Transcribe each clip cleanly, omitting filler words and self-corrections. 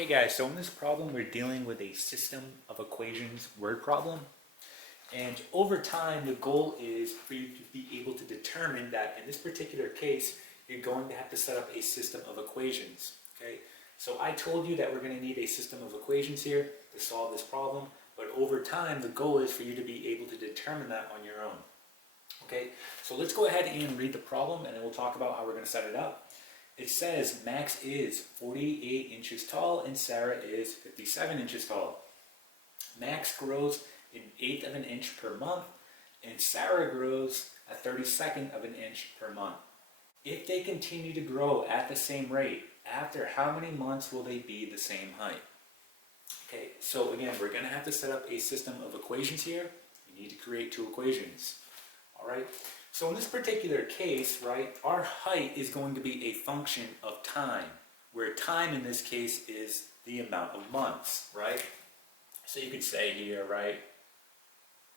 Okay guys, so in this problem we're dealing with a system of equations word problem. And over time the goal is for you to be able to determine that in this particular case you're going to have to set up a system of equations. Okay, so I told you that we're going to need a system of equations here to solve this problem, but over time the goal is for you to be able to determine that on your own. Okay, so let's go ahead and read the problem and then we'll talk about how we're going to set it up. It says Max is 48 inches tall and Sarah is 57 inches tall. Max grows an eighth of an inch per month and Sarah grows a 32nd of an inch per month. If they continue to grow at the same rate, after how many months will they be the same height? Okay, so again, we're going to have to set up a system of equations here. We need to create two equations. All right. So in this particular case, right, our height is going to be a function of time, where time in this case is the amount of months, right? So you could say here, right,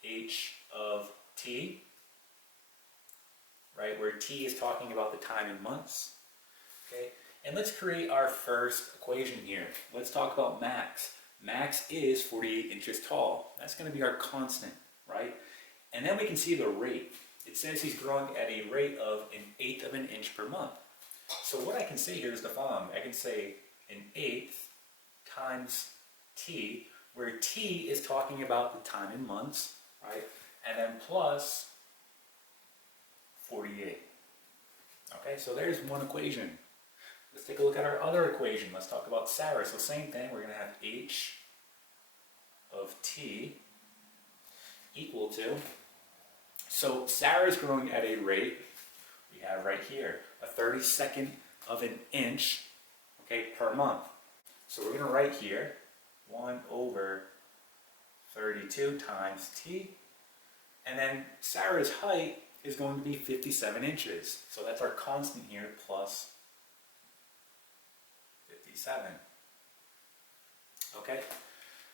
h of t, right, where t is talking about the time in months, okay? And let's create our first equation here. Let's talk about Max. Max is 48 inches tall. That's going to be our constant, right? And then we can see the rate. It says he's growing at a rate of an eighth of an inch per month. So what I can say here is the following. I can say an eighth times t, where t is talking about the time in months, right? And then plus 48. Okay, so there's one equation. Let's take a look at our other equation. Let's talk about Sarah. So same thing, we're going to have h of t equal to, so Sarah is growing at a rate, we have right here, a 32nd of an inch, okay, per month. So we're going to write here 1 over 32 times t, and then Sarah's height is going to be 57 inches. So that's our constant here, plus 57. Okay,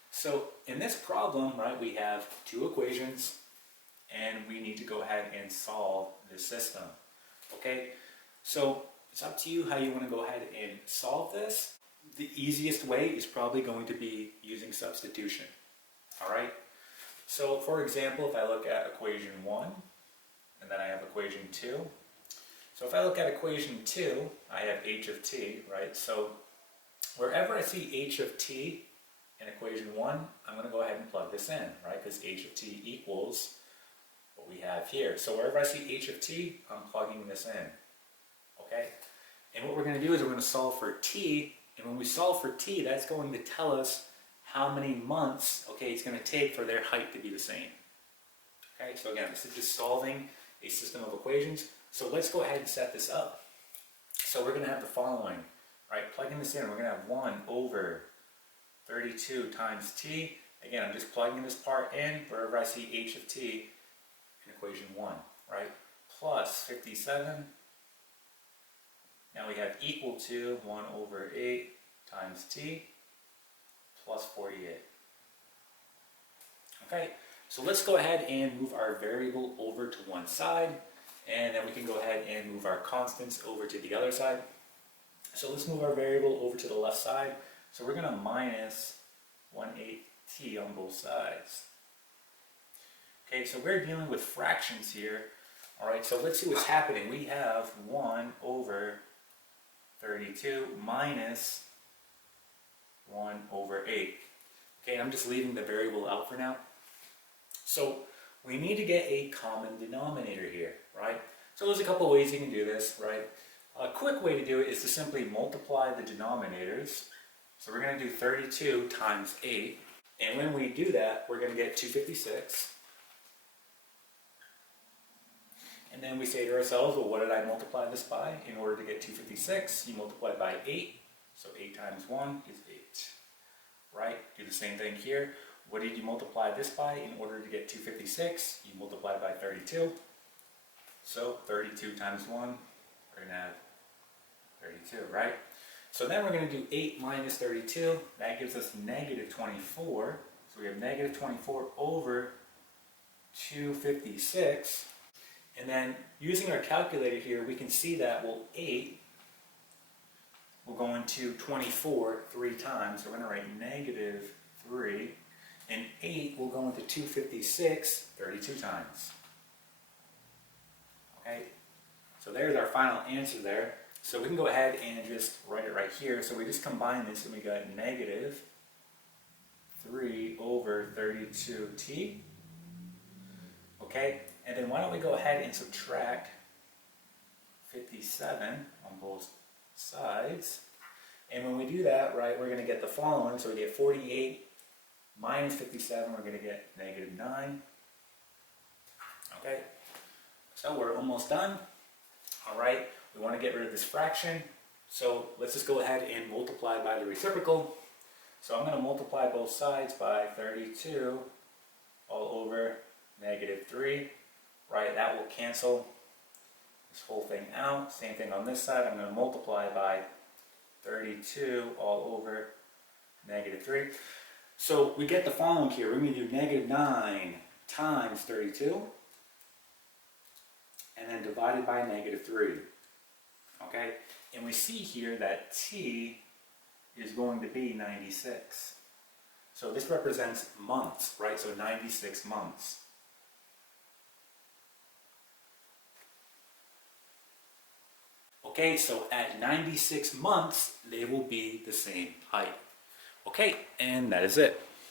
so in this problem, right, we have two equations, and we need to go ahead and solve this system. Okay, so it's up to you how you want to go ahead and solve this. The easiest way is probably going to be using substitution. All right, so for example, if I look at equation 1, and then I have equation 2. So if I look at equation 2, I have h of t, right? So wherever I see h of t in equation 1, I'm going to go ahead and plug this in, right? Because h of t equals what we have here. So wherever I see h of t, I'm plugging this in. Okay? And what we're going to do is we're going to solve for t, and when we solve for t, that's going to tell us how many months, okay, it's going to take for their height to be the same. Okay, so again, this is just solving a system of equations. So let's go ahead and set this up. So we're going to have the following, right? Plugging this in, we're going to have 1 over 32 times t. Again, I'm just plugging this part in wherever I see h of t in equation 1, right? Plus 57. Now we have equal to 1 over 8 times t plus 48. Okay, so let's go ahead and move our variable over to one side, and then we can go ahead and move our constants over to the other side. So let's move our variable over to the left side. So we're going to minus 1/8 t on both sides. Okay, so we're dealing with fractions here. All right, so let's see what's happening. We have 1 over 32 minus 1 over 8. Okay, I'm just leaving the variable out for now. So we need to get a common denominator here, right? So there's a couple ways you can do this, right? A quick way to do it is to simply multiply the denominators. So we're going to do 32 times 8. And when we do that, we're going to get 256. And then we say to ourselves, well, what did I multiply this by? In order to get 256, you multiply by 8. So 8 times 1 is 8. Right? Do the same thing here. What did you multiply this by? In order to get 256, you multiply by 32. So 32 times 1, we're going to have 32, right? So then we're going to do 8 minus 32. That gives us negative 24. So we have negative 24 over 256. And then using our calculator here, we can see that, well, 8 will go into 24 3 times. So we're going to write negative 3. And 8 will go into 256 32 times. Okay, so there's our final answer there. So we can go ahead and just write it right here. So we just combine this and we got negative 3 over 32t. Okay, and then why don't we go ahead and subtract 57 on both sides. And when we do that, right, we're going to get the following. So we get 48 minus 57, we're going to get negative 9. Okay, so we're almost done. All right, we want to get rid of this fraction. So let's just go ahead and multiply by the reciprocal. So I'm going to multiply both sides by 32 all over negative 3. Right, that will cancel this whole thing out. Same thing on this side. I'm going to multiply by 32 all over negative 3. So we get the following here. We're going to do negative 9 times 32 and then divided by negative 3. Okay? And we see here that t is going to be 96. So this represents months, right? So 96 months. Okay, so at 96 months, they will be the same height. Okay, and that is it.